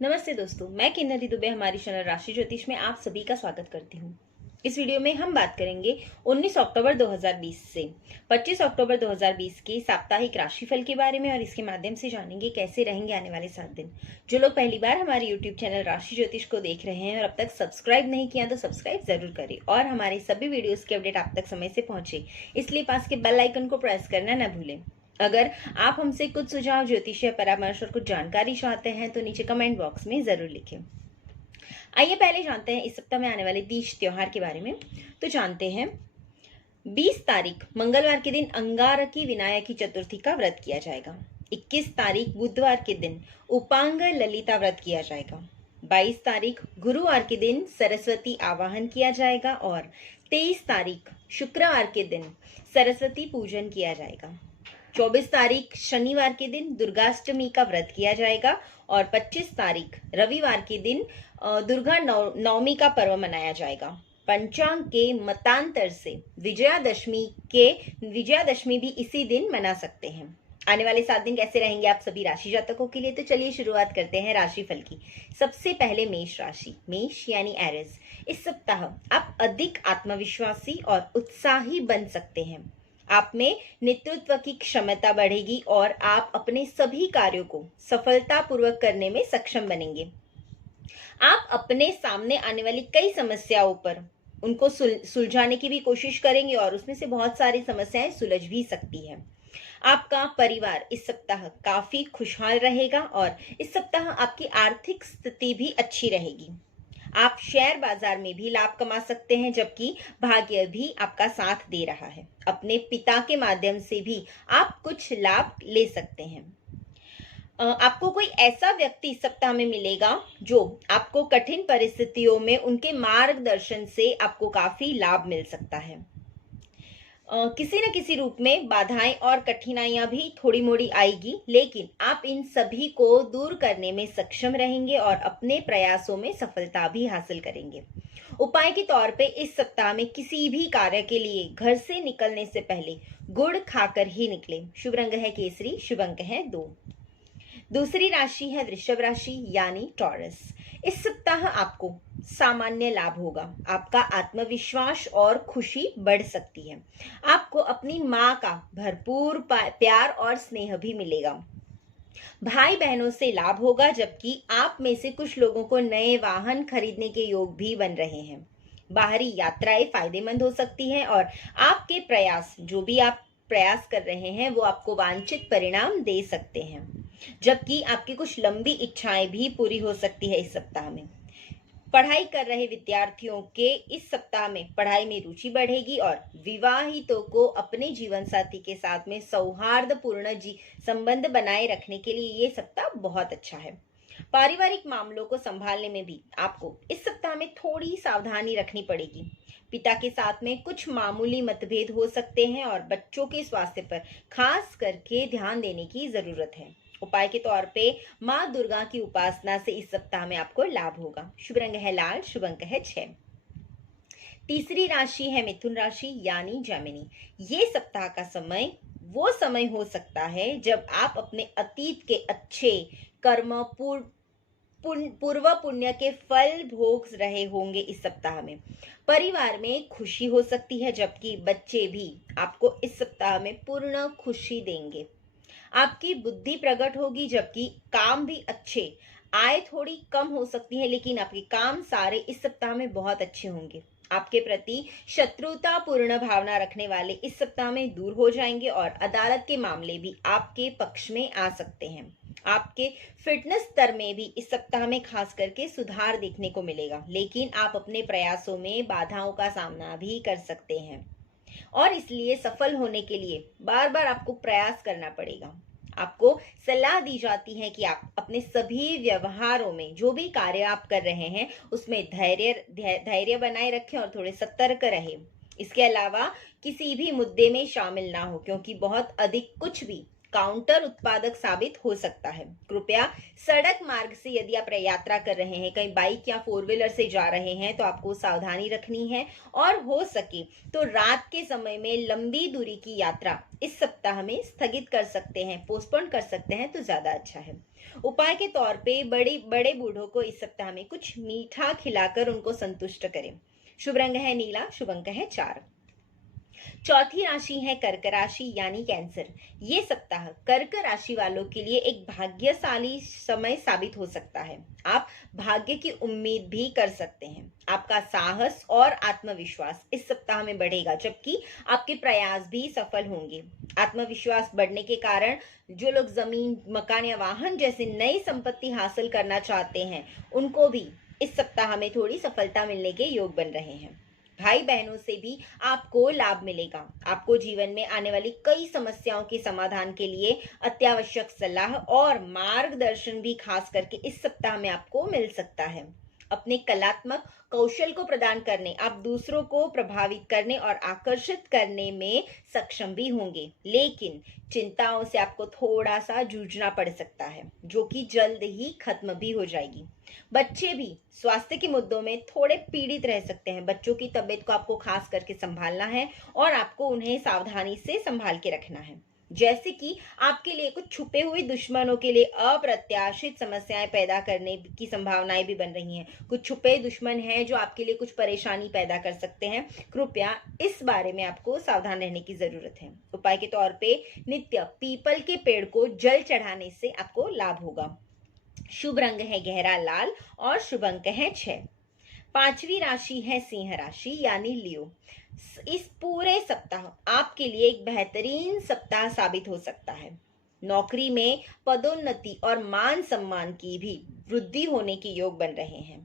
नमस्ते दोस्तों, मैं किन्नरी दुबे हमारी चैनल राशि ज्योतिष में आप सभी का स्वागत करती हूँ। इस वीडियो में हम बात करेंगे 19 अक्टूबर 2020 से 25 अक्टूबर 2020 के साप्ताहिक राशिफल के बारे में और इसके माध्यम से जानेंगे कैसे रहेंगे आने वाले 7 दिन। जो लोग पहली बार हमारे यूट्यूब चैनल राशि ज्योतिष को देख रहे हैं और अब तक सब्सक्राइब नहीं किया तो सब्सक्राइब जरूर करें और हमारे सभी वीडियोज के अपडेट आप तक समय से पहुंचे, इसलिए पास के बेल आइकन को प्रेस करना न भूलें। अगर आप हमसे कुछ सुझाव, ज्योतिषीय परामर्श और कुछ जानकारी चाहते हैं तो नीचे कमेंट बॉक्स में जरूर लिखें। आइए पहले जानते हैं इस सप्ताह में आने वाले तीज त्योहार के बारे में। तो जानते हैं 20 तारीख मंगलवार के दिन अंगारकी विनायकी चतुर्थी का व्रत किया जाएगा। 21 तारीख बुधवार के दिन उपांग ललिता व्रत किया जाएगा। 22 तारीख गुरुवार के दिन सरस्वती आवाहन किया जाएगा और 23 तारीख शुक्रवार के दिन सरस्वती पूजन किया जाएगा। 24 तारीख शनिवार के दिन दुर्गाष्टमी का व्रत किया जाएगा और 25 तारीख रविवार के दिन दुर्गा नवमी का पर्व मनाया जाएगा। पंचांग के मतांतर से विजयादशमी भी इसी दिन मना सकते हैं। आने वाले 7 दिन कैसे रहेंगे आप सभी राशि जातकों के लिए, तो चलिए शुरुआत करते हैं राशिफल की। सबसे पहले मेष राशि, मेष यानी एरिस। इस सप्ताह आप अधिक आत्मविश्वासी और उत्साही बन सकते हैं। आप में नेतृत्व की क्षमता बढ़ेगी और आप अपने सभी कार्यों को सफलतापूर्वक करने में सक्षम बनेंगे। आप अपने सामने आने वाली कई समस्याओं पर उनको सुलझाने की भी कोशिश करेंगे और उसमें से बहुत सारी समस्याएं सुलझ भी सकती है। आपका परिवार इस सप्ताह काफी खुशहाल रहेगा और इस सप्ताह आपकी आर्थिक स्थिति भी अच्छी रहेगी। आप शेयर बाजार में भी लाभ कमा सकते हैं, जबकि भाग्य भी आपका साथ दे रहा है। अपने पिता के माध्यम से भी आप कुछ लाभ ले सकते हैं। आपको कोई ऐसा व्यक्ति इस सप्ताह में मिलेगा जो आपको कठिन परिस्थितियों में उनके मार्गदर्शन से आपको काफी लाभ मिल सकता है। किसी न किसी रूप में बाधाएं और कठिनाइयां भी थोड़ी मोड़ी आएगी, लेकिन आप इन सभी को दूर करने में सक्षम रहेंगे और अपने प्रयासों में सफलता भी हासिल करेंगे। उपाय के तौर पे इस सप्ताह में किसी भी कार्य के लिए घर से निकलने से पहले गुड़ खाकर ही निकले। शुभ रंग है केसरी, शुभ अंक है 2। दूसरी राशि है वृषभ राशि यानी टॉरस। इस सप्ताह आपको सामान्य लाभ होगा। आपका आत्मविश्वास और खुशी बढ़ सकती है। आपको अपनी माँ का भरपूर प्यार और स्नेह भी मिलेगा। भाई बहनों से लाभ होगा, जबकि आप में से कुछ लोगों को नए वाहन खरीदने के योग भी बन रहे हैं। बाहरी यात्राएं फायदेमंद हो सकती हैं और आपके प्रयास, जो भी आप प्रयास कर रहे हैं, वो आपको वांछित परिणाम दे सकते हैं। जबकि आपकी कुछ लंबी इच्छाएं भी पूरी हो सकती है इस सप्ताह में। पढ़ाई कर रहे विद्यार्थियों के इस सप्ताह में पढ़ाई में रुचि बढ़ेगी और विवाहितों को अपने जीवन साथी के साथ में सौहार्दपूर्ण संबंध बनाए रखने के लिए ये सप्ताह बहुत अच्छा है। पारिवारिक मामलों को संभालने में भी आपको इस सप्ताह में थोड़ी सावधानी रखनी पड़ेगी। पिता के साथ में कुछ मामूली मतभेद हो सकते हैं और बच्चों के स्वास्थ्य पर खास करके ध्यान देने की जरूरत है। उपाय के तौर पे माँ दुर्गा की उपासना से इस सप्ताह में आपको लाभ होगा। शुभ रंग है लाल, शुभ अंक है 6। तीसरी राशि है मिथुन राशि यानी जेमिनी। ये सप्ताह का समय वो समय हो सकता है जब आप अपने अतीत के अच्छे कर्म पूर्व पुण्य के फल भोग रहे होंगे। इस सप्ताह में परिवार में खुशी हो सकती है, जबकि बच्चे भी आपको इस सप्ताह में पूर्ण खुशी देंगे। आपकी बुद्धि प्रकट होगी, जबकि काम भी अच्छे। आय थोड़ी कम हो सकती है, लेकिन आपके काम सारे इस सप्ताह में बहुत अच्छे होंगे। आपके प्रति शत्रुतापूर्ण भावना रखने वाले इस सप्ताह में दूर हो जाएंगे और अदालत के मामले भी आपके पक्ष में आ सकते हैं। आपके फिटनेस स्तर में भी इस सप्ताह में खास करके सुधार देखने को मिलेगा, लेकिन आप अपने प्रयासों में बाधाओं का सामना भी कर सकते हैं और इसलिए सफल होने के लिए बार बार आपको प्रयास करना पड़ेगा। आपको सलाह दी जाती है कि आप अपने सभी व्यवहारों में, जो भी कार्य आप कर रहे हैं, उसमें धैर्य बनाए रखें और थोड़े सतर्क रहें। इसके अलावा किसी भी मुद्दे में शामिल ना हो, क्योंकि बहुत अधिक कुछ भी काउंटर उत्पादक साबित हो सकता है। कृपया सड़क मार्ग से यदि आप यात्रा कर रहे हैं, कहीं बाइक या फोर व्हीलर से जा रहे हैं, तो आपको सावधानी रखनी है और हो सके तो रात के समय में लंबी दूरी की यात्रा इस सप्ताह में स्थगित कर सकते हैं, पोस्टपोन कर सकते हैं तो ज्यादा अच्छा है। उपाय के तौर पे बड़े बूढ़ों को इस सप्ताह में कुछ मीठा खिलाकर उनको संतुष्ट करें। शुभ रंग है नीला, शुभ अंक है 4। चौथी राशि है कर्क राशि यानी कैंसर। ये सप्ताह कर्क राशि वालों के लिए एक भाग्यशाली समय साबित हो सकता है। आप भाग्य की उम्मीद भी कर सकते हैं। आपका साहस और आत्मविश्वास इस सप्ताह में बढ़ेगा, जबकि आपके प्रयास भी सफल होंगे। आत्मविश्वास बढ़ने के कारण जो लोग जमीन, मकान या वाहन जैसे नई संपत्ति हासिल करना चाहते हैं, उनको भी इस सप्ताह में थोड़ी सफलता मिलने के योग बन रहे हैं। भाई बहनों से भी आपको लाभ मिलेगा। आपको जीवन में आने वाली कई समस्याओं के समाधान के लिए अत्यावश्यक सलाह और मार्गदर्शन भी खास करके इस सप्ताह में आपको मिल सकता है। अपने कलात्मक कौशल को प्रदान करने, आप दूसरों को प्रभावित करने और आकर्षित करने में सक्षम भी होंगे, लेकिन चिंताओं से आपको थोड़ा सा जूझना पड़ सकता है, जो कि जल्द ही खत्म भी हो जाएगी। बच्चे भी स्वास्थ्य के मुद्दों में थोड़े पीड़ित रह सकते हैं। बच्चों की तबीयत को आपको खास करके संभालना है और आपको उन्हें सावधानी से संभाल के रखना है। जैसे कि आपके लिए कुछ छुपे हुए दुश्मनों के लिए अप्रत्याशित समस्याएं पैदा करने की संभावनाएं भी बन रही हैं। कुछ छुपे दुश्मन हैं जो आपके लिए कुछ परेशानी पैदा कर सकते हैं। कृपया इस बारे में आपको सावधान रहने की जरूरत है। उपाय के तौर पे नित्य पीपल के पेड़ को जल चढ़ाने से आपको लाभ होगा। शुभ रंग है गहरा लाल और शुभ अंक है 6। पांचवी राशि है सिंह राशि यानी लियो। इस पूरे सप्ताह आपके लिए एक बेहतरीन सप्ताह साबित हो सकता है। नौकरी में पदोन्नति और मान सम्मान की भी वृद्धि होने के योग बन रहे हैं।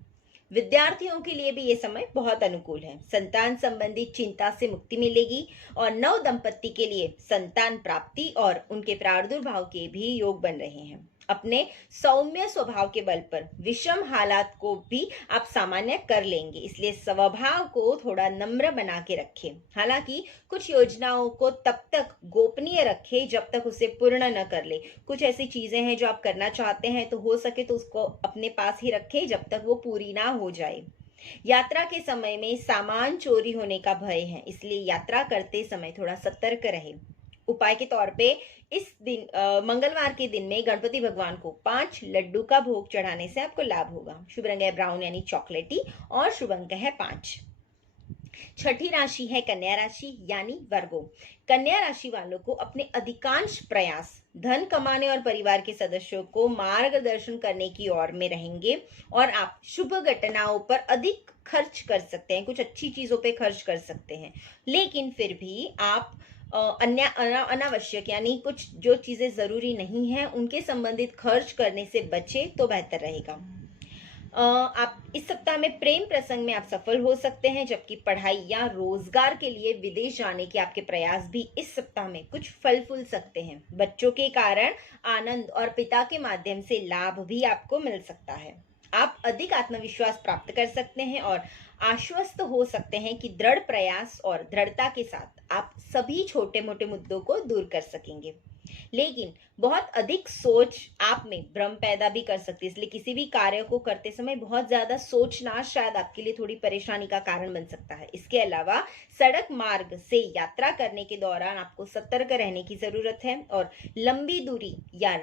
विद्यार्थियों के लिए भी ये समय बहुत अनुकूल है। संतान संबंधी चिंता से मुक्ति मिलेगी और नव दंपत्ति के लिए संतान प्राप्ति और उनके प्रादुर्भाव के भी योग बन रहे हैं। अपने सौम्य स्वभाव के बल पर विषम हालात को भी आप सामान्य कर लेंगे, इसलिए स्वभाव को थोड़ा नम्र बना के रखें। हालांकि कुछ योजनाओं को तब तक गोपनीय रखें जब तक उसे पूर्ण न कर ले। कुछ ऐसी चीजें हैं जो आप करना चाहते हैं, तो हो सके तो उसको अपने पास ही रखें जब तक वो पूरी ना हो जाए। यात्रा के समय में सामान चोरी होने का भय है, इसलिए यात्रा करते समय थोड़ा सतर्क रहे। उपाय के तौर पे इस दिन मंगलवार के दिन में गणपति भगवान को 5 लड्डू का भोग चढ़ाने से आपको लाभ होगा। शुभ रंग है ब्राउन यानी चॉकलेटी और शुभ अंक है 5। छठी राशि है कन्या राशि यानी वर्गो। कन्या राशि वालों को अपने अधिकांश प्रयास धन कमाने और परिवार के सदस्यों को मार्गदर्शन करने की ओर में रहेंगे और आप शुभ घटनाओं पर अधिक खर्च कर सकते हैं, कुछ अच्छी चीजों पे खर्च कर सकते हैं। लेकिन फिर भी आप अनावश्यक यानी कुछ जो चीजें जरूरी नहीं है उनके संबंधित खर्च करने से बचे तो बेहतर रहेगा। आप इस सप्ताह में प्रेम प्रसंग में आप सफल हो सकते हैं, जबकि पढ़ाई या रोजगार के लिए विदेश जाने के आपके प्रयास भी इस सप्ताह में कुछ फल फूल सकते हैं। बच्चों के कारण आनंद और पिता के माध्यम से लाभ भी आपको मिल सकता है। आप अधिक आत्मविश्वास प्राप्त कर सकते हैं और आश्वस्त हो सकते हैं कि दृढ़ प्रयास और दृढ़ता के साथ आप सभी छोटे मोटे मुद्दों को दूर कर सकेंगे। लेकिन बहुत अधिक सोच आप में भ्रम पैदा भी कर सकती है, इसलिए किसी भी कार्य को करते समय बहुत ज्यादा सोचना शायद आपके लिए थोड़ी परेशानी का कारण बन सकता है। इसके अलावा सड़क मार्ग से यात्रा करने के दौरान आपको सतर्क रहने की जरूरत है और लंबी दूरी या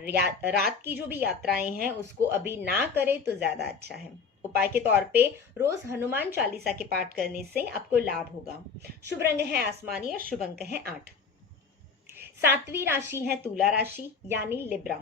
रात की जो भी यात्राएं हैं उसको अभी ना करें तो ज्यादा अच्छा है। उपाय के तौर पे रोज हनुमान चालीसा के पाठ करने से आपको लाभ होगा। शुभ रंग है आसमानी और शुभ अंक है 8। सातवीं राशि है तुला राशि यानी लिब्रा।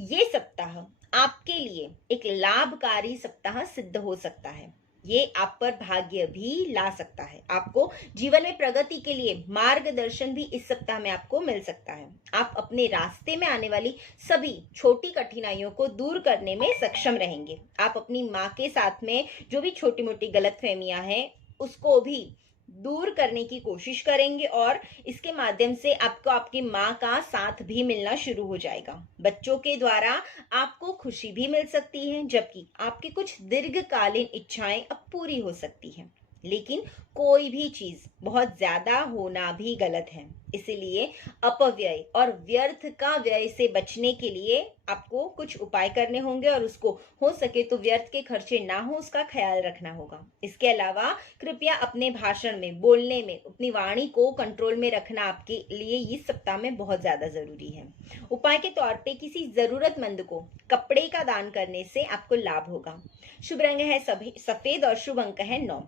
ये सप्ताह आपके लिए एक लाभकारी सप्ताह सिद्ध हो सकता है। ये आप पर भाग्य भी ला सकता है। आपको जीवन में प्रगति के लिए मार्गदर्शन भी इस सप्ताह में आपको मिल सकता है। आप अपने रास्ते में आने वाली सभी छोटी कठिनाइयों को दूर करने में सक्षम रहेंगे। आप अपनी माँ के साथ में जो भी छोटी मोटी गलतफहमियां हैं उसको भी दूर करने की कोशिश करेंगे और इसके माध्यम से आपको आपकी माँ का साथ भी मिलना शुरू हो जाएगा। बच्चों के द्वारा आपको खुशी भी मिल सकती है, जबकि आपकी कुछ दीर्घकालीन इच्छाएं अब पूरी हो सकती हैं। लेकिन कोई भी चीज बहुत ज्यादा होना भी गलत है। इसलिए अपव्यय और व्यर्थ का व्यय से बचने के लिए आपको कुछ उपाय करने होंगे और उसको हो सके तो व्यर्थ के खर्चे ना हो उसका ख्याल रखना होगा। इसके अलावा कृपया अपने भाषण में, बोलने में अपनी वाणी को कंट्रोल में रखना आपके लिए इस सप्ताह में बहुत ज्यादा जरूरी है। उपाय के तौर पे किसी जरूरतमंद को कपड़े का दान करने से आपको लाभ होगा। शुभ रंग है सभी सफेद और शुभ अंक है 9।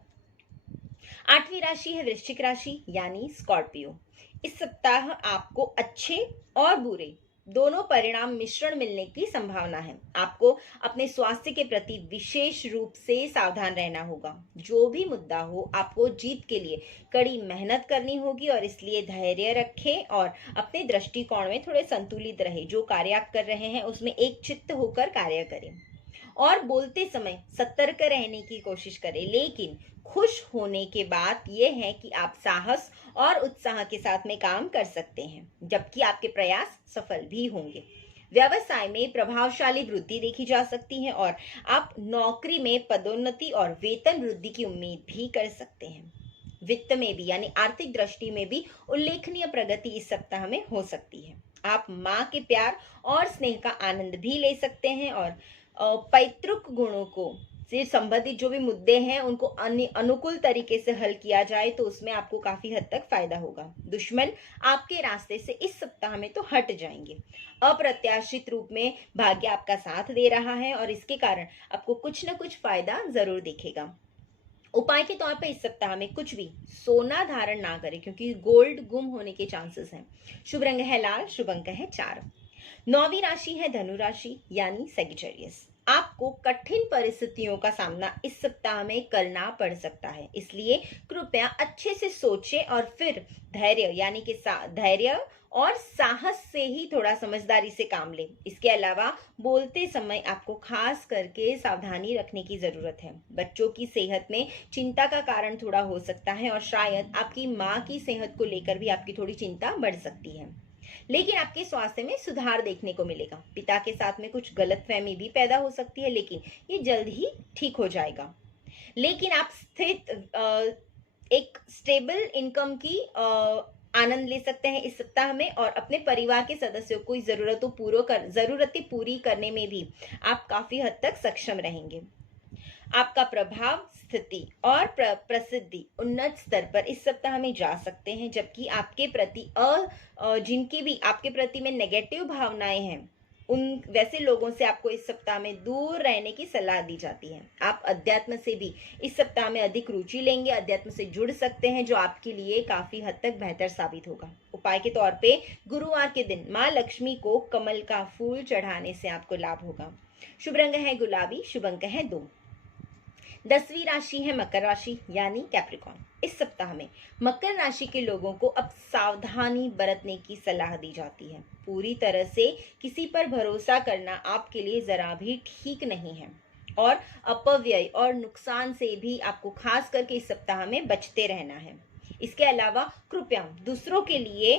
आठवीं राशि है वृश्चिक राशि यानी स्कॉर्पियो। इस सप्ताह आपको अच्छे और बुरे दोनों परिणाम मिश्रण मिलने की संभावना है। आपको अपने स्वास्थ्य के प्रति विशेष रूप से सावधान रहना होगा। जो भी मुद्दा हो, आपको जीत के लिए कड़ी मेहनत करनी होगी और इसलिए धैर्य रखें और अपने दृष्टिकोण में थोड़े संतुलित रहे। जो कार्य आप कर रहे हैं उसमें एक चित्त होकर कार्य करें और बोलते समय सतर्क रहने की कोशिश करें। लेकिन खुश होने के बाद यह है कि आप साहस और उत्साह के साथ में काम कर सकते हैं, जबकि आपके प्रयास सफल भी होंगे। व्यवसाय में प्रभावशाली वृद्धि देखी जा सकती है और आप नौकरी में पदोन्नति और वेतन वृद्धि की उम्मीद भी कर सकते हैं। वित्त में भी यानी आर्थिक दृष्टि में भी उल्लेखनीय प्रगति इस सप्ताह में हो सकती है। आप माँ के प्यार और स्नेह का आनंद भी ले सकते हैं और पैतृक गुणों को से संबंधित जो भी मुद्दे हैं उनको अनुकूल तरीके से हल किया जाए तो उसमें आपको काफी हद तक फायदा होगा। दुश्मन आपके रास्ते से इस सप्ताह में तो हट जाएंगे। अप्रत्याशित रूप में भाग्य आपका साथ दे रहा है और इसके कारण आपको कुछ न कुछ फायदा जरूर दिखेगा। उपाय के तौर पर इस सप्ताह में कुछ भी सोना धारण ना करें क्योंकि गोल्ड गुम होने के चांसेस हैं। शुभ रंग है लाल, शुभ अंक है 4। 9वीं राशि है धनु राशि यानी सेजिटेरियस। आपको कठिन परिस्थितियों का सामना इस सप्ताह में करना पड़ सकता है, इसलिए कृपया अच्छे से सोचें और फिर धैर्य यानी कि धैर्य और साहस से ही थोड़ा समझदारी से काम लें। इसके अलावा बोलते समय आपको खास करके सावधानी रखने की जरूरत है। बच्चों की सेहत में चिंता का कारण थोड़ा हो सकता है और शायद आपकी माँ की सेहत को लेकर भी आपकी थोड़ी चिंता बढ़ सकती है, लेकिन आपके स्वास्थ्य में सुधार देखने को मिलेगा। पिता के साथ में कुछ गलतफहमी भी पैदा हो सकती है, लेकिन ये जल्द ही ठीक हो जाएगा। लेकिन आप एक स्टेबल इनकम की आनंद ले सकते हैं इस सप्ताह में और अपने परिवार के सदस्यों को जरूरतें पूरी करने में भी आप काफी हद तक सक्षम रहेंगे। आपका प्रभाव, स्थिति और प्रसिद्धि उन्नत स्तर पर इस सप्ताह में जा सकते हैं, जबकि आपके प्रति जिनकी भी आपके प्रति में नेगेटिव भावनाएं हैं उन वैसे लोगों से आपको इस सप्ताह में दूर रहने की सलाह दी जाती है। आप अध्यात्म से भी इस सप्ताह में अधिक रुचि लेंगे, अध्यात्म से जुड़ सकते हैं जो आपके लिए काफी हद तक बेहतर साबित होगा। उपाय के तौर पे गुरुवार के दिन माँ लक्ष्मी को कमल का फूल चढ़ाने से आपको लाभ होगा। शुभ रंग है गुलाबी, शुभ अंक है 2। 10वीं राशि है मकर राशि यानी कैप्रिकॉर्न। इस सप्ताह में मकर राशि के लोगों को अब सावधानी बरतने की सलाह दी जाती है। पूरी तरह से किसी पर भरोसा करना आपके लिए जरा भी ठीक नहीं है और अपव्यय और नुकसान से भी आपको खास करके इस सप्ताह में बचते रहना है। इसके अलावा कृपया दूसरों के लिए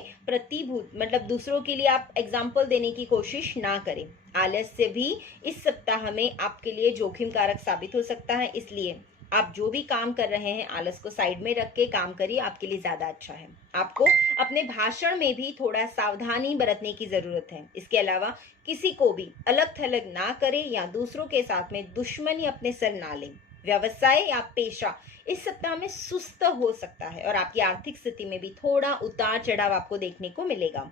दूसरों के लिए आप एग्जाम्पल देने की कोशिश ना करें। आलस्य भी इस सप्ताह में आपके लिए जोखिम कारक साबित हो सकता है, इसलिए आप जो भी काम कर रहे हैं आलस को साइड में रख के काम करिए, आपके लिए ज्यादा अच्छा है। आपको अपने भाषण में भी थोड़ा सावधानी बरतने की जरूरत है। इसके अलावा किसी को भी अलग थलग ना करें या दूसरों के साथ में दुश्मनी अपने सर ना लें। व्यवसाय या पेशा इस सप्ताह में सुस्त हो सकता है और आपकी आर्थिक स्थिति में भी थोड़ा उतार चढ़ाव आपको देखने को मिलेगा।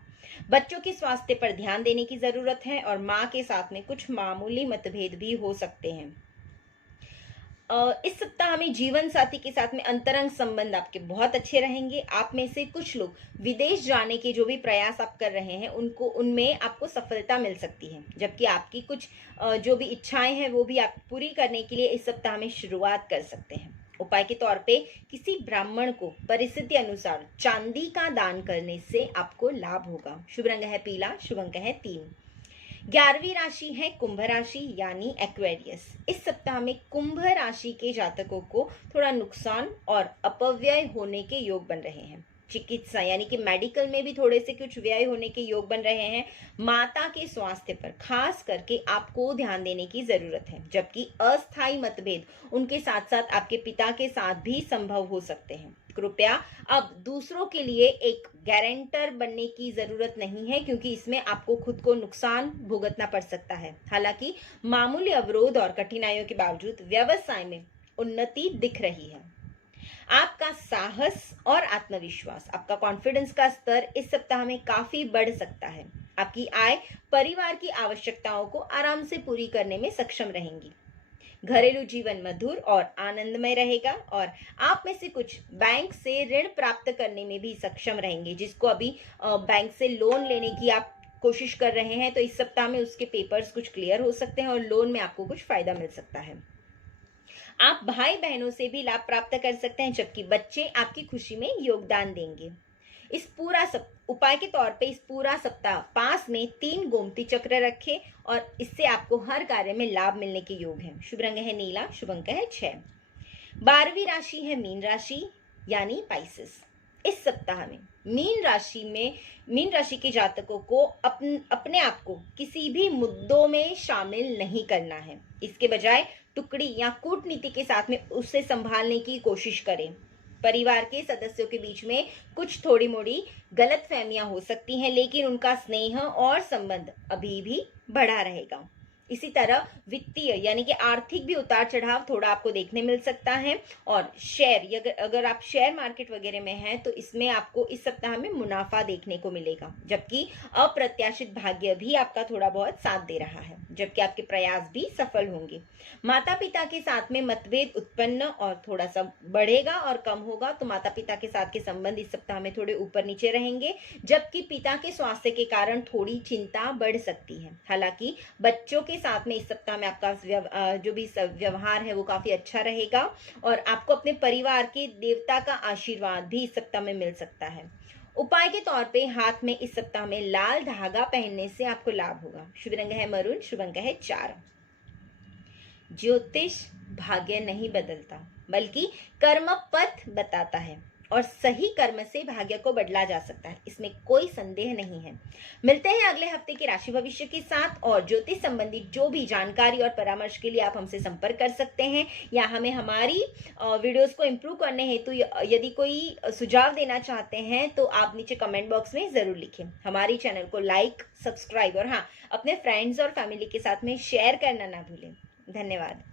बच्चों के स्वास्थ्य पर ध्यान देने की जरूरत है और माँ के साथ में कुछ मामूली मतभेद भी हो सकते हैं। इस सप्ताह में जीवन साथी के साथ में अंतरंग संबंध आपके बहुत अच्छे रहेंगे। आप में से कुछ लोग विदेश जाने के जो भी प्रयास आप कर रहे हैं उनमें आपको सफलता मिल सकती है, जबकि आपकी कुछ जो भी इच्छाएं हैं वो भी आप पूरी करने के लिए इस सप्ताह में शुरुआत कर सकते हैं। उपाय के तौर पे किसी ब्राह्मण को परिस्थिति अनुसार चांदी का दान करने से आपको लाभ होगा। शुभ रंग है पीला, शुभ अंक है 3। 11वीं राशि है कुंभ राशि यानी एक्वेरियस। इस सप्ताह में कुंभ राशि के जातकों को थोड़ा नुकसान और अपव्यय होने के योग बन रहे हैं। चिकित्सा यानी कि मेडिकल में भी थोड़े से कुछ व्यय होने के योग बन रहे हैं। माता के स्वास्थ्य पर खास करके आपको ध्यान देने की जरूरत है, जबकि अस्थायी मतभेद उनके साथ साथ आपके पिता के साथ भी संभव हो सकते हैं। कृपया अब दूसरों के लिए एक गारंटर बनने की जरूरत नहीं है, क्योंकि इसमें आपको खुद को नुकसान भुगतना पड़ सकता है। हालांकि मामूली अवरोध और कठिनाइयों के बावजूद व्यवसाय में उन्नति दिख रही है। आपका साहस और आत्मविश्वास, आपका कॉन्फिडेंस का स्तर इस सप्ताह में काफी बढ़ सकता है। आपकी आय परिवार की आवश्यकताओं को आराम से पूरी करने में सक्षम रहेंगी। घरेलू जीवन मधुर और आनंदमय रहेगा और आप में से कुछ बैंक से ऋण प्राप्त करने में भी सक्षम रहेंगे। जिसको अभी बैंक से लोन लेने की आप कोशिश कर रहे हैं, तो इस सप्ताह में उसके पेपर्स कुछ क्लियर हो सकते हैं और लोन में आपको कुछ फायदा मिल सकता है। आप भाई बहनों से भी लाभ प्राप्त कर सकते हैं, जबकि बच्चे आपकी खुशी में योगदान देंगे। इस पूरा उपाय के तौर पे इस पूरा सप्ताह पास में 3 गोमती चक्र रखें और इससे आपको हर कार्य में लाभ मिलने के योग है। शुभ रंग है नीला, शुभ अंक है 6। 12वीं राशि है मीन राशि यानी पाइसेस। इस सप्ताह में मीन राशि के जातकों को अपने आप को किसी भी मुद्दों में शामिल नहीं करना है। इसके बजाय टुकड़ी या कूटनीति के साथ में उसे संभालने की कोशिश करें। परिवार के सदस्यों के बीच में कुछ थोड़ी मोड़ी गलतफहमियां हो सकती हैं, लेकिन उनका स्नेह और संबंध अभी भी बढ़ा रहेगा। इसी तरह वित्तीय यानी कि आर्थिक भी उतार चढ़ाव थोड़ा आपको देखने मिल सकता है। और शेयर, अगर आप शेयर मार्केट वगैरह में हैं तो इसमें आपको इस सप्ताह में मुनाफा देखने को मिलेगा, जबकि अप्रत्याशित भाग्य भी आपका थोड़ा बहुत साथ दे रहा है, जबकि आपके प्रयास भी सफल होंगे। माता पिता के साथ में मतभेद उत्पन्न और थोड़ा सा बढ़ेगा और कम होगा, तो माता पिता के साथ के संबंध इस सप्ताह में थोड़े ऊपर नीचे रहेंगे, जबकि पिता के स्वास्थ्य के कारण थोड़ी चिंता बढ़ सकती है। हालांकि बच्चों के साथ में इस सप्ताह में आपका जो भी व्यवहार है वो काफी अच्छा रहेगा और आपको अपने परिवार के देवता का आशीर्वाद भी इस सप्ताह में मिल सकता है। उपाय के तौर पे हाथ में इस सप्ताह में लाल धागा पहनने से आपको लाभ होगा। शुभ रंग है मरून, शुभ अंक है 4। ज्योतिष भाग्य नहीं बदलता, बल्कि कर्म पथ बताता है और सही कर्म से भाग्य को बदला जा सकता है, इसमें कोई संदेह नहीं है। मिलते हैं अगले हफ्ते के राशि भविष्य के साथ, और ज्योतिष संबंधी जो भी जानकारी और परामर्श के लिए आप हमसे संपर्क कर सकते हैं, या हमें हमारी वीडियोस को इम्प्रूव करने हेतु यदि कोई सुझाव देना चाहते हैं तो आप नीचे कमेंट बॉक्स में जरूर लिखें। हमारी चैनल को लाइक, सब्सक्राइब और हाँ, अपने फ्रेंड्स और फैमिली के साथ में शेयर करना ना भूलें। धन्यवाद।